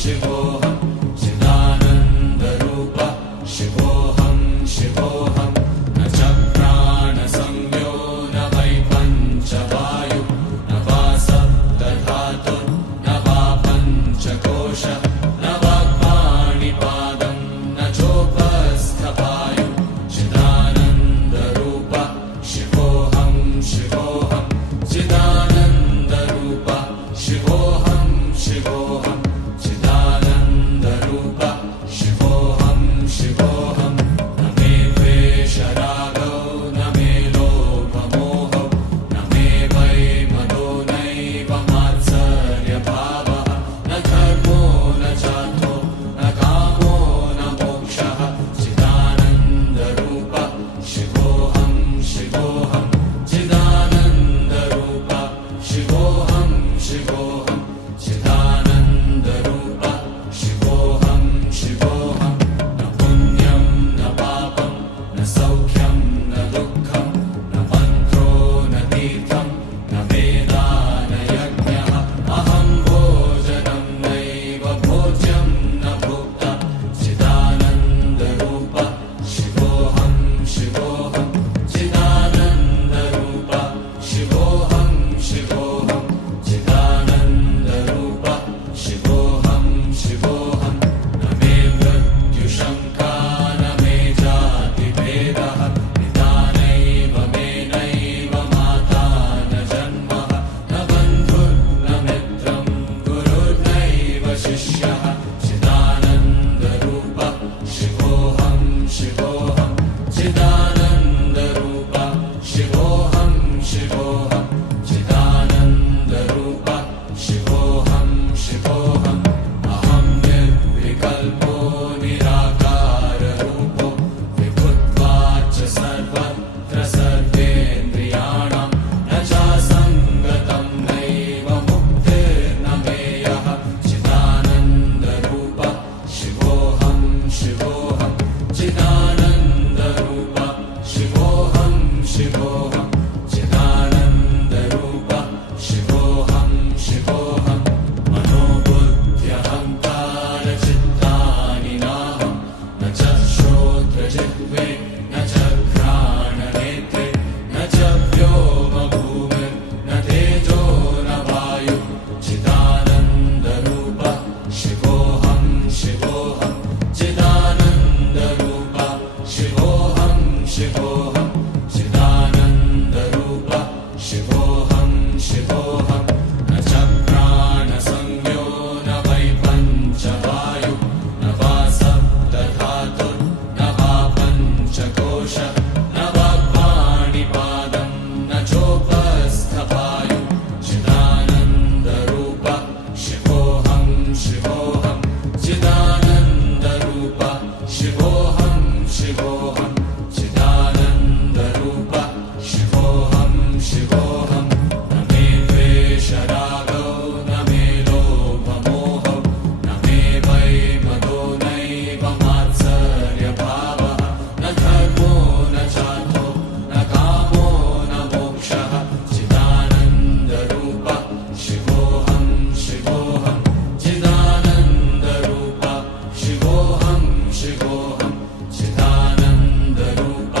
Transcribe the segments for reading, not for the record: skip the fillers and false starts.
शिवोऽहं चिदानन्दरूप शिवोऽहं शिवोऽहं न च प्राणसंज्ञो न वै पञ्चवायु न वा सप्तधातुर्न वा पञ्चकोश न वा पाणिपादं न चोपस्थपायु चिदानन्दरूप शिवोऽहं शिवोऽहं चिदानन्दरूप शिवोऽहं शिवोऽहं चिदानन्दरूप शिवोऽहं शिवोऽहं न मे द्वेषरागौ न मे लोभमोहौ न मे वै मदो नैव मात्सर्यभावः न धर्मो न चार्थो न कामो न मोक्षः चिदानन्दरूप शिवोऽहं शिवोऽहं चिदानन्दरूप शिवोऽहं शिवोऽहं चिदानन्दरूप शिवोऽहं शिवोऽहं न पुण्यं न पापं न सौख्यं न दुःखं न मन्त्रो न तीर्थं न वेदा न यज्ञः अहं भोजनं नैव भोज्यं न भोक्ता चिदानन्दरूप शिवोऽहं शिवोऽहं चिदानन्दरूप शिवोऽहं शिवोऽहं चिदानन्दरूप शिवोऽहं शिवोऽहं न मे मृत्युशङ्का न मे जातिभेदः निदानैव मे नैव माता न जन्मः न बन्धुर्न मित्रं गुरुर्नैव शिष्यः चिदानन्दरूप शिवोऽहं शिवोऽहं चिदानन्दरूप शिवोऽहं शिवोऽहं चिदानन्दरूप शिवोऽहं शिवोऽहम् अहं निर्विकल्पो निराकाररूपो विभुत्वाच्च सर्वत्र सर्वेन्द्रियाणां न चासङ्गतं नैव मुक्तिर्न मेयः चिदानन्दरूप शिवोऽहं शिवोऽहं चिदानन्दरूप शिवोऽहं शिवोऽहं चिदानन्दरूप शिवोऽहं शिवोऽहं मनोबुद्ध्यहङ्कारचित्तानि नाहं न च श्रोत्रजिह्वे न च घ्राणनेत्रे न च व्योमभूमिर्न तेजो न वायु चिदानन्दरूप शिवोऽहं शिवोऽहं चिदानन्दरूप शिवोऽहं शिवोऽहं चिदानन्दरूप शिवोऽहं शिवोऽहं न च प्राणसंज्ञो न वै पञ्चवायु न वा सप्तधातुर्न वा पञ्चकोश न वा पाणिपादं न चोपस्थपायु चिदानन्दरूप शिवोऽहं शिवोऽहं चिदानन्दरूप शिवोऽहं शिवोऽहं चिदानन्दरूप शिवोऽहं शिवोऽहं न मे द्वेषरागौ न मे लोभमोहौ न मे वै मदो नैव मात्सर्यभावः न धर्मो न चार्थो न कामो न मोक्षः चिदानन्दरूप शिवोऽहं शिवोऽहं चिदानन्दरूप शिवोऽहं शिवोऽहं चिदानन्दरूप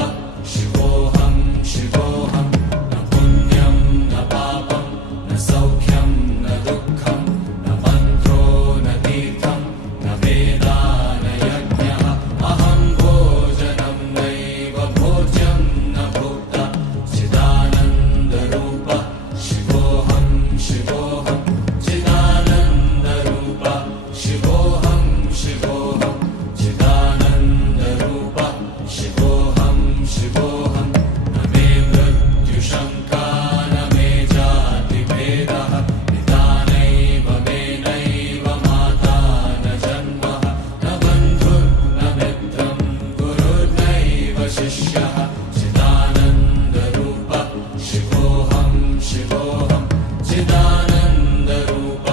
शिवोऽहं शिवोऽहं न पुण्यं न पापं न सौख्यं न दुःखं न मन्त्रो न तीर्थं न वेदा न यज्ञः अहं भोजनं नैव भोज्यं न भोक्ता चिदानन्दरूप शिवोऽहं शिवोऽहं चिदानन्दरूप शिवोऽहं शिवोऽहं चिदानन्दरूप शिवोऽहं शिवोऽहं न मे मृत्युशङ्का न मे जातिभेदः निदानैव मे नैव माता न जन्मः न बन्धुर्न मित्रं गुरुर्नैव शिष्यः चिदानन्दरूप शिवोऽहं शिवोऽहं चिदानन्दरूप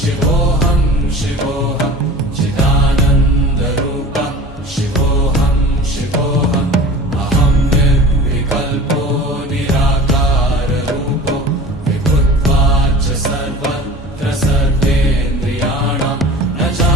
शिवोऽहं शिवोऽहं चिदानन्दरूप शिवोऽहं शिवोऽहम् अहं निर्विकल्पो निराकाररूपो विभुत्वाच्च सर्वत्र सर्वेन्द्रियाणां न चा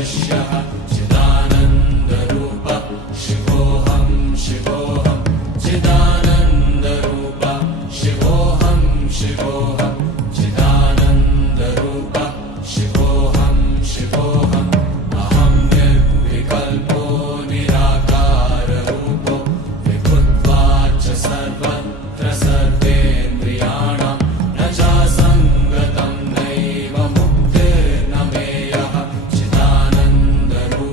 दृश्यः चिदानन्दरूप शिवोऽहं शिवोऽहं चिदानन्दरूप शिवोऽहं शिवोऽहं चिदानन्दरूप शिवोऽहं शिवोऽहम् अहं निर्विकल्पो निराकाररूपो विभुत्वाच्च सर्वत्र सर्वेन्द्रियाणां न चासङ्गतं नैव मुक्तिर्न मेयः चिदानन्दरूप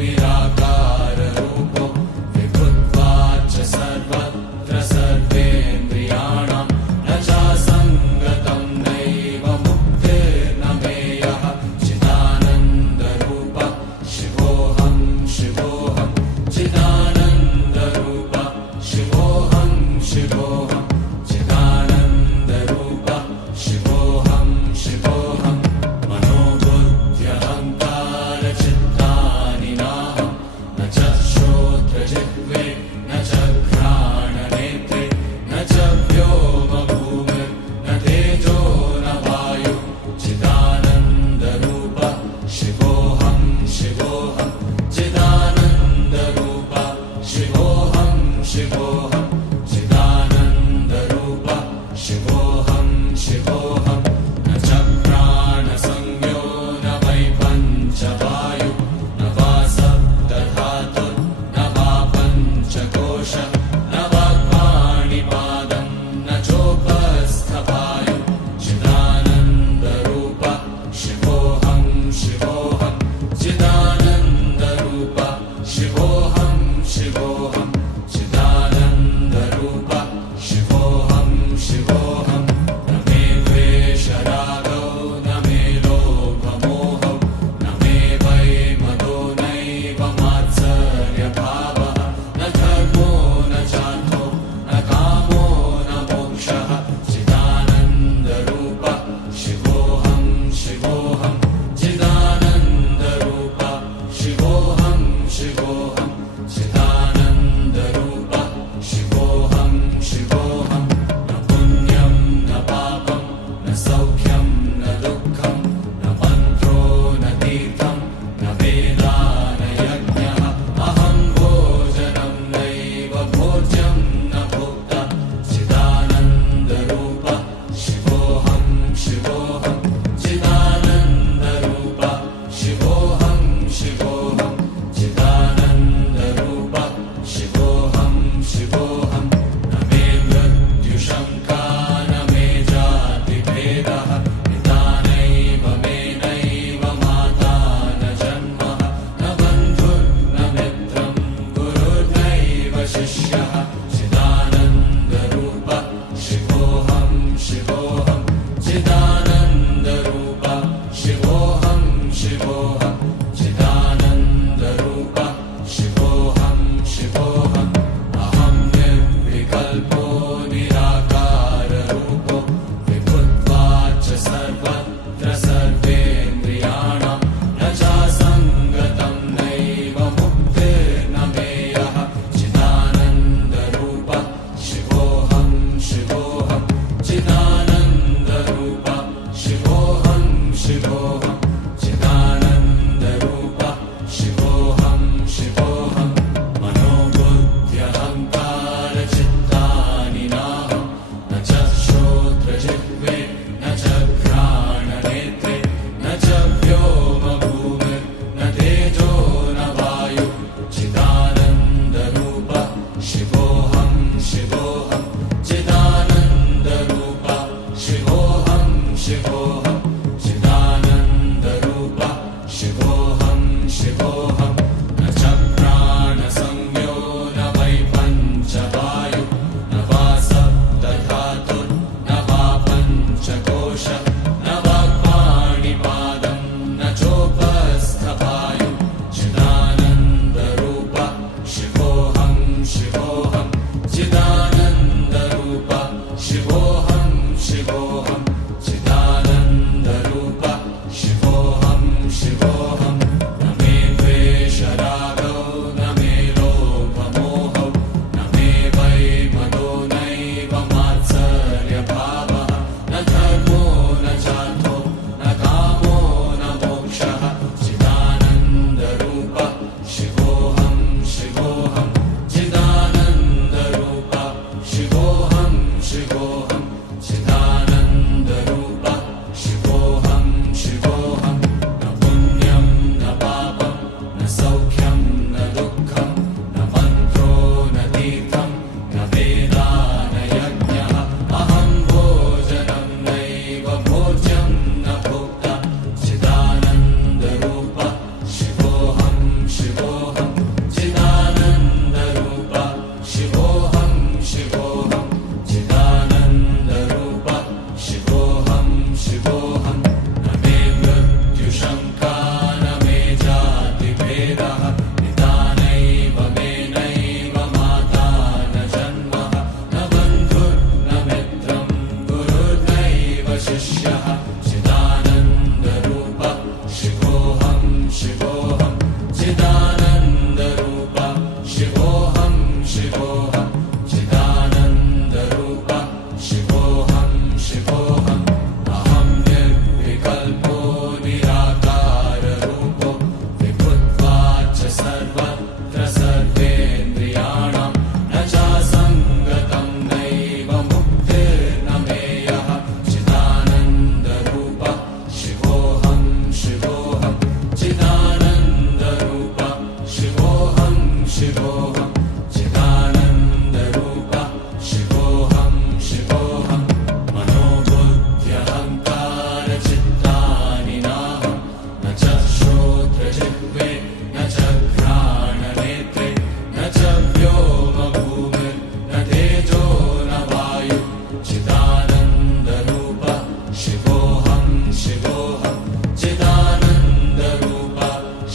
निराकाररूपो विभुत्वाच्च सर्वत्र सर्वेन्द्रियाणां न चासङ्गतं नैव मुक्तिर्न मेयः चिदानन्दरूप शिवोऽहं शिवोऽहं चिदानन्दरूप शिवोऽहं शिवोऽहं चिदानन्दरूप शिवोऽहं शिवोऽहं मनोबुद्ध्यहङ्कारचित्तानि नाहं न च श्रोत्रजिह्वे न च घ्राणनेत्रे न च व्योमभूमिर्न तेजो न वायुः चिदानन्दरूप शिवोऽहं शिवोऽहं चिदानन्दरूप शिवोऽहं शिवोऽहं चिदानन्दरूप शिवोऽहं शिवोऽहं न च प्राणसंज्ञो न वै पञ्चवायुः न वा सप्तधातुर्न वा पञ्चकोशः न वा पाणिपादं न चोपस्थवायुः चिदानन्दरूप शिवोऽहं शिवोऽहं चिदानन्दरूप शिवोऽहं शिवोऽहं चिदानन्दरूप शिवोऽहं शिवोऽहं न मे द्वेषरागौ न मे लोभमोहौ न मे वै मदो नैव मात्सर्यभावः न धर्मो न चार्थो न कामो न मोक्षः चिदानन्दरूप शिवोऽहं शिवोऽहं चिदानन्दरूप शिवोऽहं शिवोऽहं चिदानन्दरूप शिवोऽहं शिवोऽहं न पुण्यं न पापं न सौख्यं न दुःखं न मन्त्रो न तीर्थं न वेदा न यज्ञः अहं भोजनं नैव भोज्यं न भोक्ता चिदानन्दरूप शिवोऽहं शिवोऽहं चिदानन्दरूप शिवोऽहं शिवोऽहं चिदानन्दरूप शिवोऽहं शिवोऽहं न मे मृत्युशङ्का न मे जातिभेदः पिता नैव मे नैव माता न जन्मः न बन्धुर्न मित्रं गुरुर्नैव शिष्यः चिदानन्दरूप शिवोऽहं शिवोऽहं चिदानन्दरूप शिवोऽहं शिवोऽहं चिदानन्दरूप शिवोऽहं शिवोऽहम् अहं निर्विकल्पो निराकाररूपो विभुत्वाच्च सर्वत्र सर्वेन्द्रियाणां न चासङ्गतं नैव मुक्तिर्न मेयः चिदानन्दरूप शिवोऽहं शिवोऽहं चिदानन्दरूप शिवोऽहं शिवोऽहं चिदानन्दरूप शिवोऽहं शिवोऽहं मनोबुद्ध्यहङ्कारचित्तानि नाहं न च श्रोत्रजिह्वे न च घ्राणनेत्रे न च व्योमभूमिर्न तेजो न वायुः चिदानन्दरूप शिवोऽहं शिवोऽहं चिदानन्दरूप शिवोऽहं शिवोऽहं चिदानन्दरूप शिवोऽहं शिवोऽहं न च प्राणसंज्ञो न वै पञ्चवायुः न वा सप्तधातुर्न वा पञ्चकोशः न वा पाणिपादं न चोपस्थवायुः चिदानन्दरूप शिवोऽहं शिवोऽहं चिदानन्दरूप शिवोऽहं शिवोऽहं चिदानन्दरूप शिवोऽहं शिवोऽहं न मे द्वेषरागौ न मे लोभमोहौ न मे वै मदो नैव मात्सर्यभावः न धर्मो न चार्थो न कामो न मोक्षः चिदानन्दरूप शिवोऽहं शिवोऽहं चिदानन्दरूप शिवोऽहं शिवोऽहं चिदानन्दरूप शिवोऽहं शिवोऽहं न पुण्यं न पापं न सौख्यं न दुःखं न मन्त्रो न तीर्थं न वेदा न यज्ञः अहं भोजनं नैव भोज्यं न भोक्ता चिदानन्दरूप शिवोऽहं चिदानन्दरूप शिवोऽहं शिवोऽहं चिदानन्दरूप शिवोऽहं शिवोऽहम् अहं निर्विकल्पो निराकाररूपो विभुत्वाच्च सर्वत्र सर्वेन्द्रियाणां न चासङ्गतं नैव मुक्तिर्न मेयः चिदानन्दरूप शिवोऽहं शिवोऽहं चिदानन्दरूप शिवोऽहं शिवोऽहं चिदानन्दरूप शिवोऽहं शिवोऽहं मनोबुद्ध्यहङ्कारचित्तानि नाहं न च श्रोत्रजिह्वे न च घ्राणनेत्रे न च व्योमभूमिर्न तेजो न वायु चिदानन्दरूप शिवोऽहं शिवोऽहं चिदानन्दरूप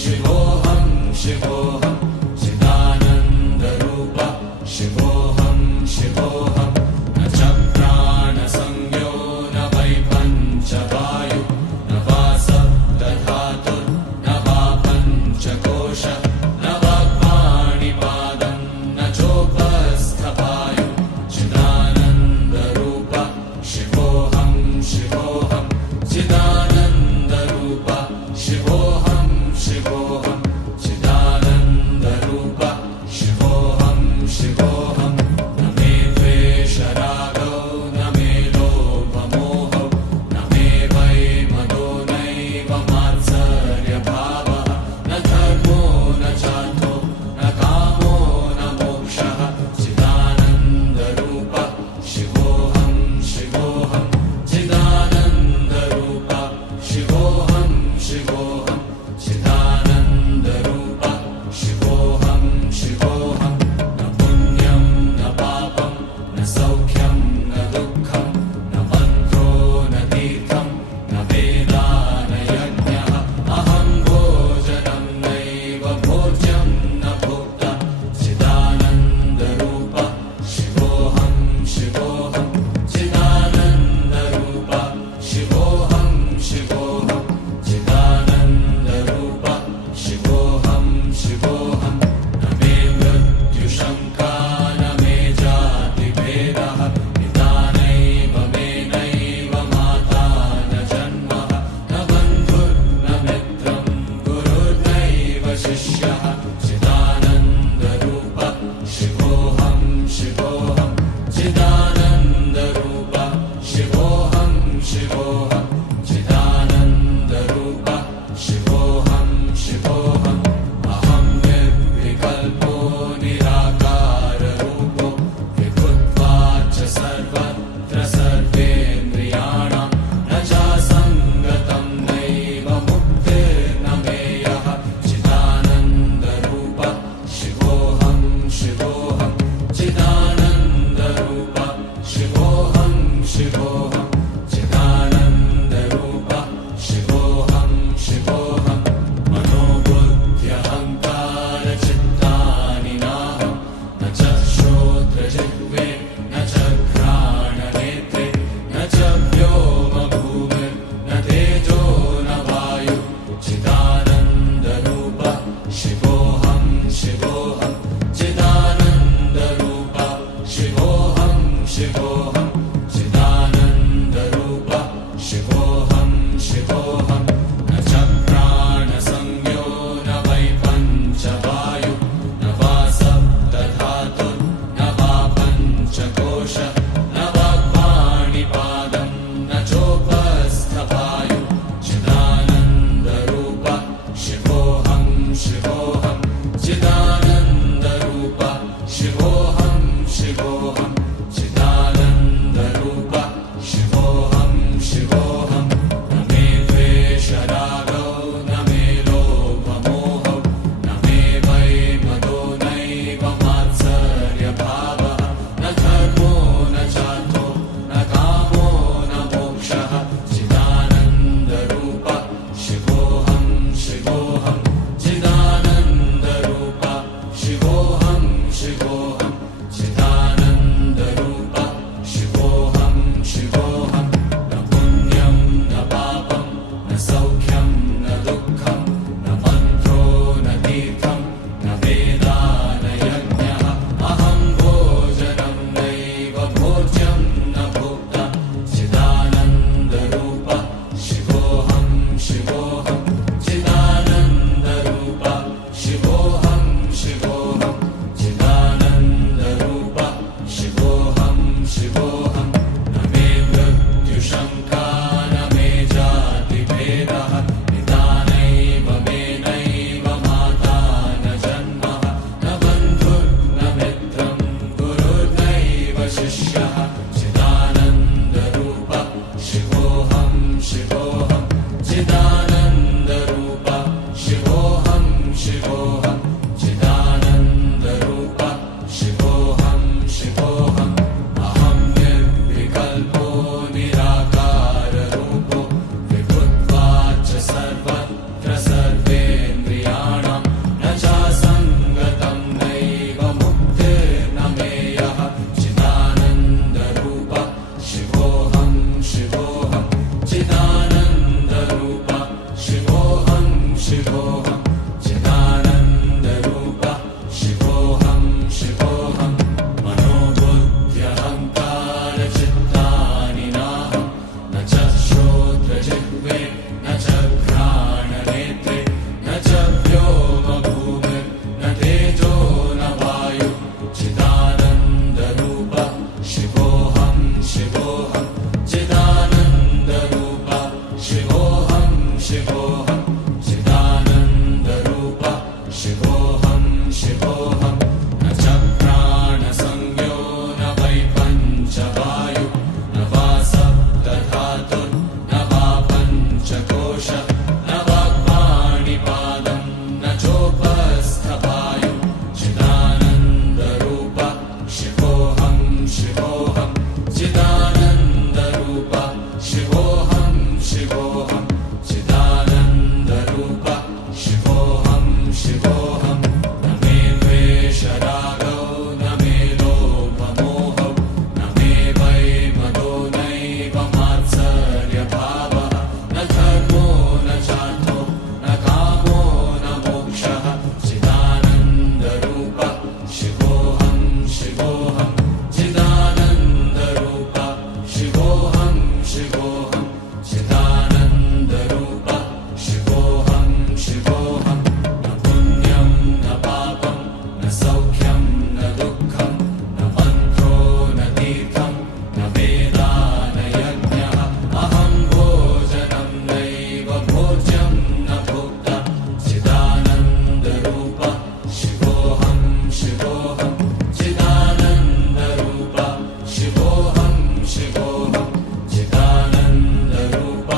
शिवोऽहं शिवोऽहं चिदानन्दरूप शिवोऽहं शिवोऽहं न च प्राणसंज्ञो न वै पञ्चवायु न वा सप्तधातुर्न वा पञ्चकोश न वा पाणिपादं न चोपस्थपायु चिदानन्दरूप शिवोऽहं शिवोऽहं चिदानन्दरूप शिवोऽहं शिवोऽहं चिदानन्दरूप शिवोऽहं शिवोऽहं न मे द्वेषरागौ न मे लोभमोहौ न मे वै मदो नैव मात्सर्यभावः न धर्मो न चार्थो न कामो न मोक्षः चिदानन्दरूप शिवोऽहं शिवोऽहं चिदानन्दरूप शिवोऽहं शिवोऽहं चिदानन्दरूप शिवोऽहं शिवोऽहं न पुण्यं न पापं न सौख्यं न दुःखं न मन्त्रो न तीर्थं न वेदा न यज्ञः अहं भोजनं नैव भोज्यं न भोक्ता चिदानन्दरूप शिवोऽहं शिवोऽहं चिदानन्दरूप शिवोऽहं शिवोऽहं चिदानन्दरूप शिवोऽहं शिवोऽहं न मे मृत्युशङ्का न मे जातिभेदः पिता नैव मे नैव माता न जन्मः न बन्धुर्न मित्रं गुरुर्नैव शिष्यः चिदानन्दरूप शिवोऽहं शिवोऽहं चिदानन्दरूप शिवोऽहं शिवोऽहं चिदानन्दरूप शिवोऽहं शिवोऽहम् अहं निर्विकल्पो निराकाररूपो विभुत्वाच्च सर्वत्र सर्वेन्द्रियाणां न चासङ्गतं नैव मुक्तिर्न मेयः चिदानन्दरूप शिवोऽहं शिवोऽहं न च प्राणसंज्ञो न वै पञ्चवायु न वा सप्तधातुर्न वा पञ्चकोश न वाक्पाणिपादं न चोपस्थवायु चिदानन्दरूप शिवोऽहं शिवोऽहं चिदानन्दरूप शिवोऽहं शिवोऽहं चिदानन्दरूप शिवोऽहं शिवोऽहं न मे द्वेषरागौ न मे लोभमोहौ न मे वै मदो नैव मात्सर्यभावः न धर्मो न चार्थो न कामो न मोक्षः चिदानन्दरूप शिवोऽहं शिवोऽहं चिदानन्दरूप शिवोऽहं शिवोऽहं चिदानन्दरूप शिवोऽहं शिवोऽहं न पुण्यं न पापं न सौख्यं न दुःखं न मन्त्रो न तीर्थं न वेदा न यज्ञः अहं भोजनं नैव भोज्यं न भोक्ता चिदानन्दरूप शिवोऽहं शिवोऽहं चिदानन्दरूप शिवोऽहं शिवोऽहं चिदानन्दरूप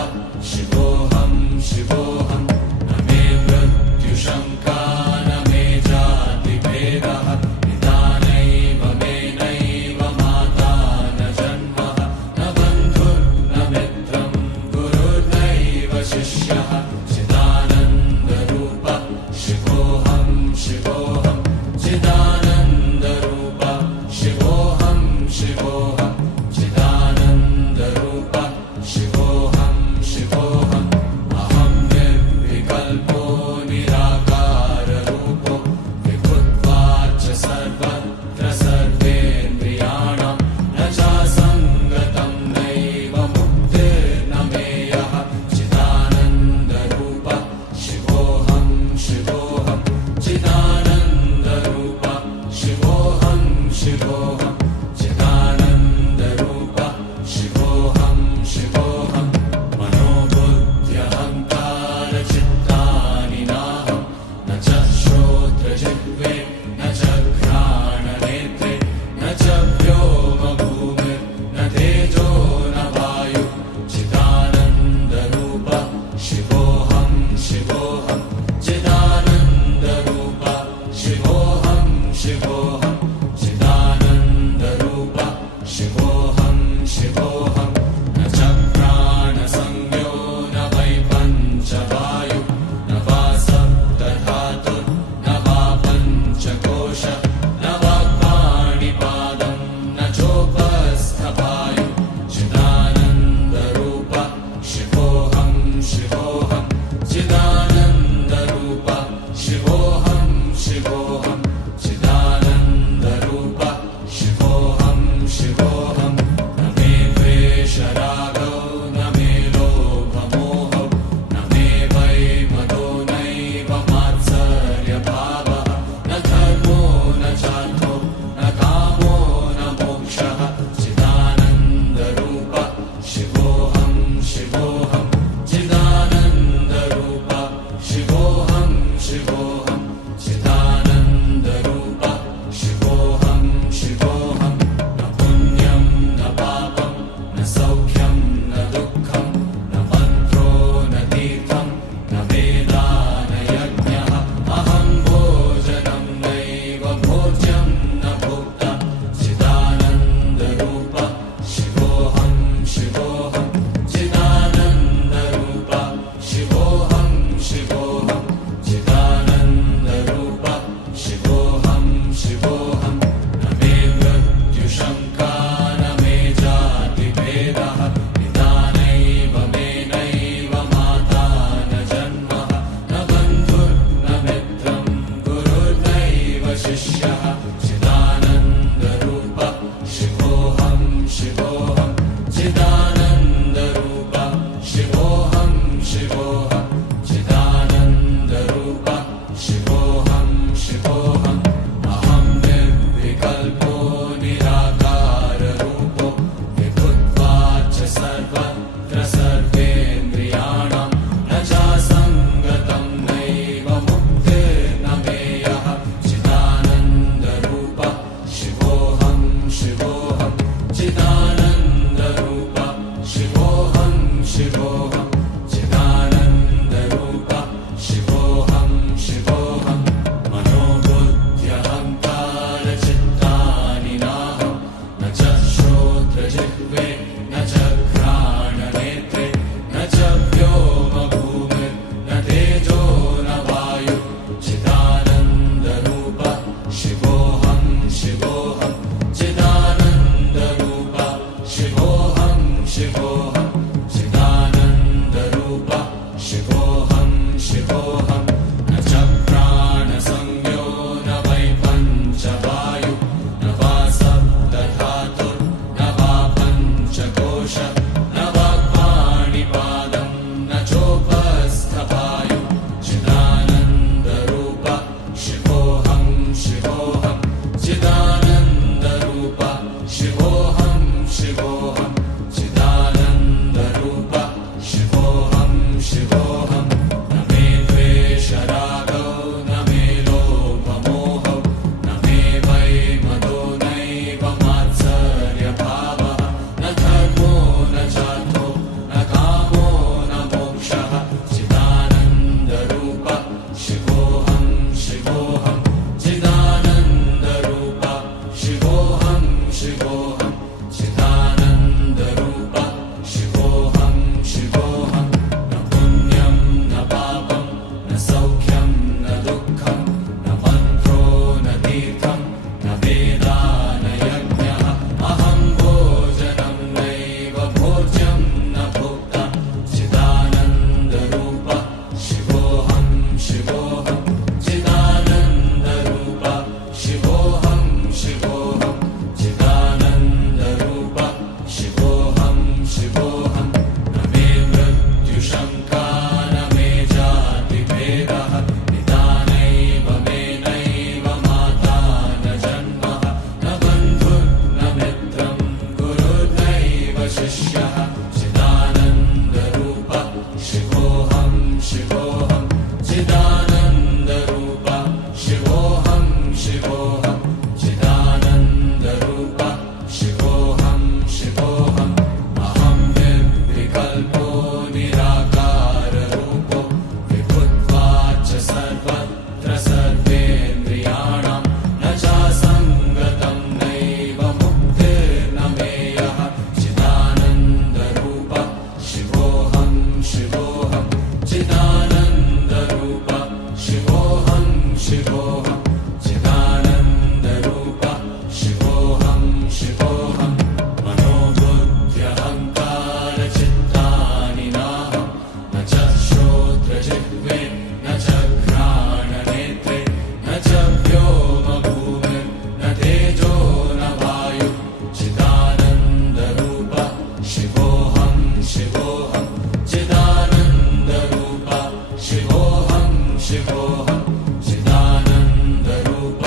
शिवोऽहं शिवोऽहं न मे मृत्युशङ्का न मे जातिभेदः पिता नैव मे नैव माता न जन्मः न बन्धुर्न मित्रं गुरुर्नैव शिष्यः चिदानन्दरूप शिवोऽहं शिवोऽहं चिदानन्दरूप शिवोऽहं शिवोऽहं चिदानन्दरूप शिवोऽहं शिवोऽहम् अहं निर्विकल्पो निराकाररूपो विभुत्वाच्च सर्वत्र सर्वेन्द्रियाणां न चासङ्गतं नैव मुक्तिर्न मेयः चिदानन्दरूप शिवोऽहं शिवोऽहं चिदानन्दरूप शिवोऽहं शिवोऽहं चिदानन्दरूप शिवोऽहं शिवोऽहं मनोबुद्ध्यहङ्कारचित्तानि नाहं न च श्रोत्रजिह्वे न च घ्राणनेत्रे न च व्योमभूमिर्न तेजो न वायु चिदानन्दरूप शिवोऽहं शिवोऽहं चिदानन्दरूप शिवोऽहं शिवोऽहं चिदानन्दरूप शिवोऽहं शिवोऽहं न च प्राणसंज्ञो न वै पञ्चवायु न वा सप्तधातुर्न वा पञ्चकोश न वाक्पाणिपादं न चोपस्थवायु चिदानन्दरूप शिवोऽहं शिवोऽहं चिदानन्दरूप शिवोऽहं शिवोऽहं चिदानन्दरूप शिवोऽहं शिवोऽहं न मे द्वेषरागौ न मे लोभमोहौ न मे वै मदो नैव मात्सर्यभावः न धर्मो न चार्थो न कामो न मोक्षः चिदानन्दरूप शिवोऽहं शिवोऽहं चिदानन्दरूप शिवोऽहं शिवोऽहं चिदानन्दरूप शिवोऽहं शिवोऽहं न पुण्यं न पापं न सौख्यं न दुःखं न मन्त्रो न तीर्थं न वेदा न यज्ञः अहं भोजनं नैव भोज्यं न भोक्ता चिदानन्दरूप शिवोऽहं शिवोऽहं चिदानन्दरूप शिवोऽहं शिवोऽहं चिदानन्दरूप शिवोऽहं शिवोऽहं न मे मृत्युशङ्का न मे जातिभेदः पिता नैव मे नैव माता न जन्मः न बन्धुर्न मित्रं गुरुर्नैव शिष्यः चिदानन्दरूप शिवोऽहं शिवोऽहं चिदानन्दरूप शिवोऽहं शिवोऽहं चिदानन्दरूप शिवोऽहं शिवोऽहम् अहं निर्विकल्पो निराकाररूपो विभुत्वाच्च सर्वत्र सर्वेन्द्रियाणां न चासङ्गतं नैव मुक्तिर्न मे शिवोऽहं चिदानन्दरूप शिवोऽहं शिवोऽहम् अहं निर्विकल्पो निराकाररूपो विभुत्वाच्च सर्वत्र सर्वेन्द्रियाणां न चासङ्गतं नैव मुक्तिर्न मेयः चिदानन्दरूप शिवोऽहं शिवोऽहं चिदानन्दरूप शिवोऽहं शिवोऽहं चिदानन्दरूप शिवोऽहं शिवोऽहं मनोबुद्ध्यहङ्कारचित्तानि नाहं न च श्रोत्रजिह्वे न च घ्राणनेत्रे न च व्योमभूमिर्न तेजो न वायुः चिदानन्दरूप शिवोऽहं शिवोऽहं चिदानन्दरूप शिवोऽहं शिवोऽहं चिदानन्दरूप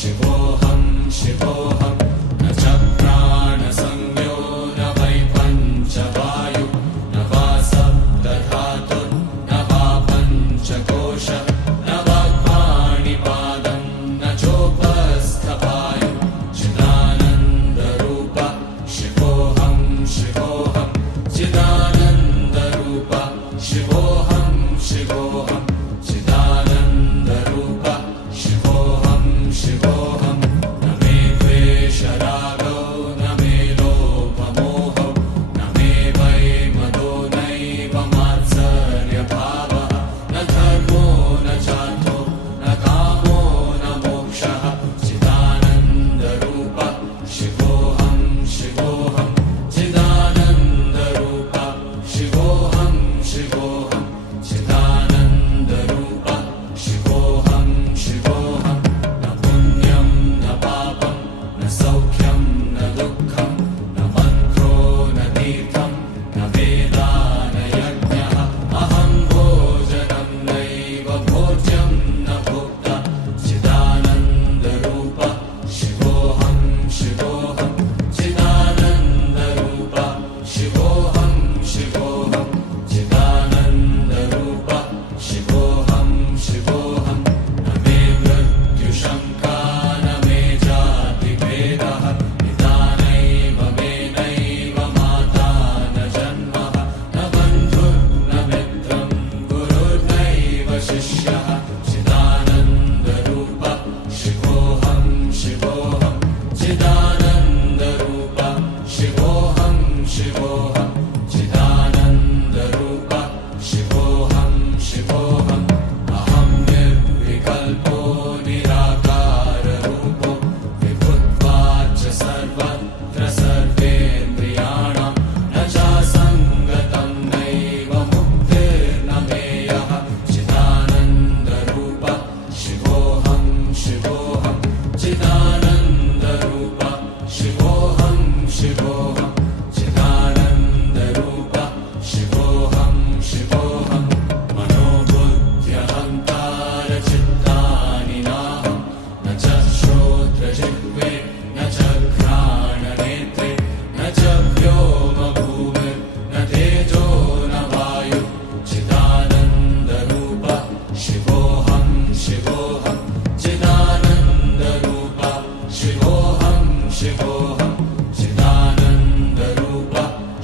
शिवोऽहं शिवोऽहं न च प्राणसंज्ञो न वै पञ्चवायुः न वा सप्तधातुर्न वा पञ्चकोशः न वा पाणिपादं न चोपस्थपायुः चिदानन्दरूप शिवोऽहं शिवोऽहं चिदानन्दरूप शिवोऽहं शिवोऽहं चिदानन्दरूप शिवोऽहं शिवोऽहं न मे द्वेषरागो न मे लोभमोहो न मे वै मदो नैव मात्सर्यभावः न धर्मो न चार्थो न कामो न मोक्षः चिदानन्दरूप शिवोऽहं शिवोऽहं चिदानन्दरूप शिवोऽहं शिवोऽहं चिदानन्दरूप शिवोऽहं शिवोऽहं न पुण्यं न पापं न सौख्यं न दुःखं न मन्त्रो न तीर्थं न वेदा न यज्ञः अहं भोजनं नैव भोज्यं न भोक्ता चिदानन्दरूप शिवोऽहं शिवोऽहं चिदानन्दरूप शिवोऽहं शिवोऽहं चिदानन्दरूप शिवोऽहं शिवोऽहं न मे मृत्युशङ्का न मे जातिभेदः पिता नैव मे नैव माता न जन्मः न बन्धुर्न मित्रं गुरुर्नैव शिष्यः चिदानन्दरूप शिवोऽहं शिवोऽहं चिदानन्दरूप शिवोऽहं शिवोऽहं चिदानन्दरूप शिवोऽहं शिवोऽहम् अहं निर्विकल्पो निराकाररूपो विभुत्वाच्च सर्वत्र सर्वेन्द्रियाणां न चासङ्गतं नैव मुक्तिर्न मेयः चिदानन्दरूप शिवोऽहं शिवोऽहं चिदानन्दरूप शिवोऽहं शिवोऽहं चिदानन्दरूप शिवोऽहं शिवोऽहं मनोबुद्ध्यहङ्कारचित्तानि नाहं न च श्रोत्रजिह्वे न च घ्राणनेत्रे न च व्योमभूमिर्न तेजो न वायुः चिदानन्दरूप शिवोऽहं शिवोऽहं चिदानन्दरूप शिवोऽहं शिवोऽहं चिदानन्दरूप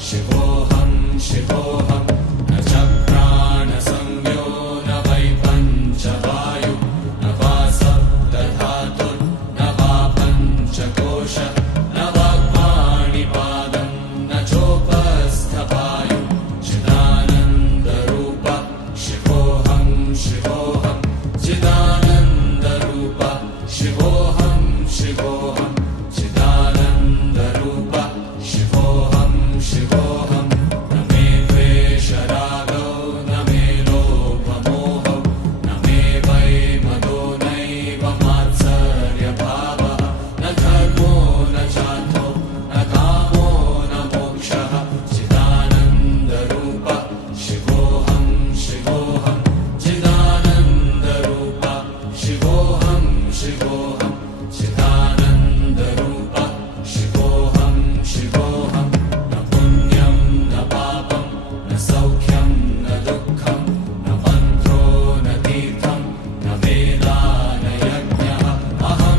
शिवोऽहं शिवोऽहं न च प्राणसंज्ञो न वै पञ्चवायुः न वा सप्तधातुर्न वा पञ्चकोशः न वा पाणिपादं न चोपस्थपायुः चिदानन्दरूप शिवोऽहं शिवोऽहं चिदानन्दरूप शिवोऽहं शिवोऽहं चिदानन्दरूप शिवोऽहं शिवोऽहं न मे द्वेषरागो न मे लोभमोहो न मे वै मदो नैव मात्सर्यभावः न धर्मो न चार्थो न कामो न मोक्षः चिदानन्दरूप शिवोऽहं शिवोऽहं चिदानन्दरूप शिवोऽहं शिवोऽहं चिदानन्दरूप शिवोऽहं शिवोऽहं न पुण्यं न पापं न सौख्यं न दुःखं न मन्त्रो न तीर्थं न वेदा न यज्ञः अहं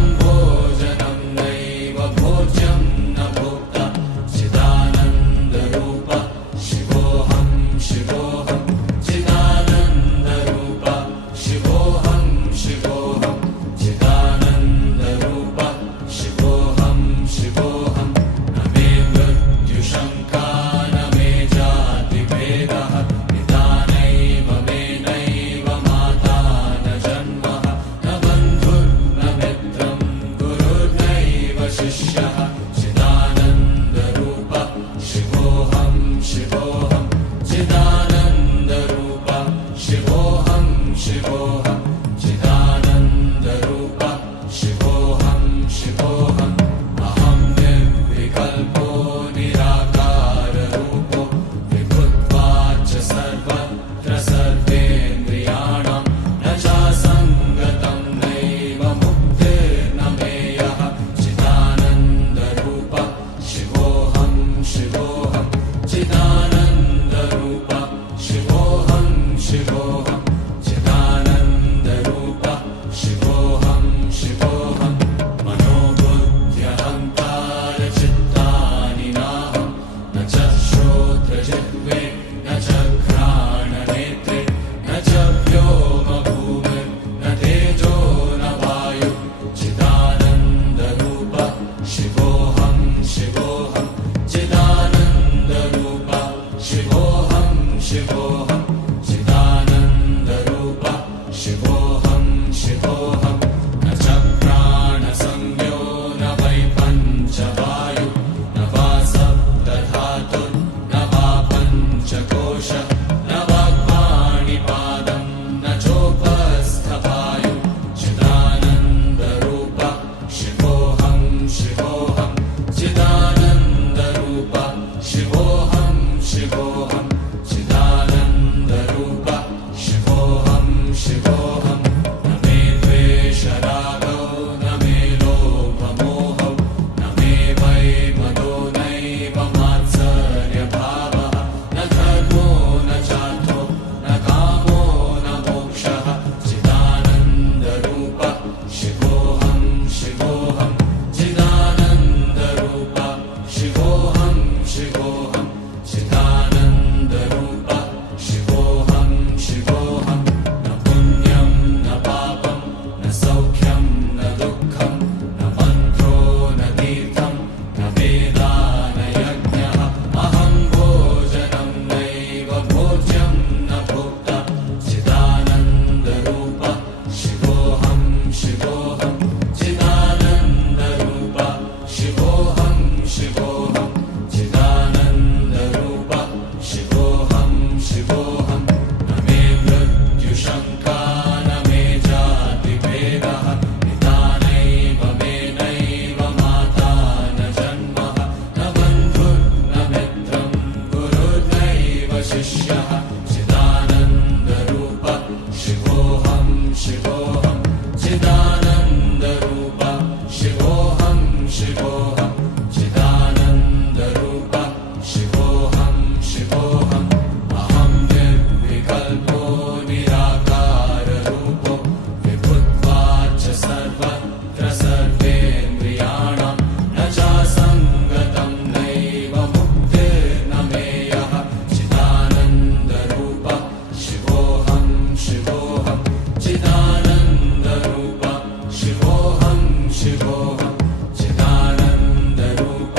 शिवोऽहं चिदानन्दरूप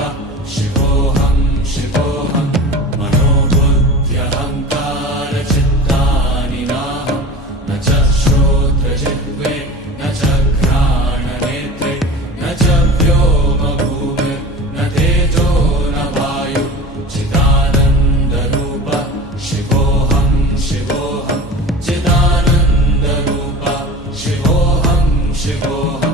शिवोऽहं शिवोऽहं मनोबुद्ध्यहङ्कारचित्तानि नाहं न च श्रोत्रजिह्वे न च घ्राणनेत्रे न च व्योमभूमिर्न तेजो न वायु चिदानन्दरूप शिवोऽहं शिवोऽहं चिदानन्दरूप शिवोऽहं शिवोऽहं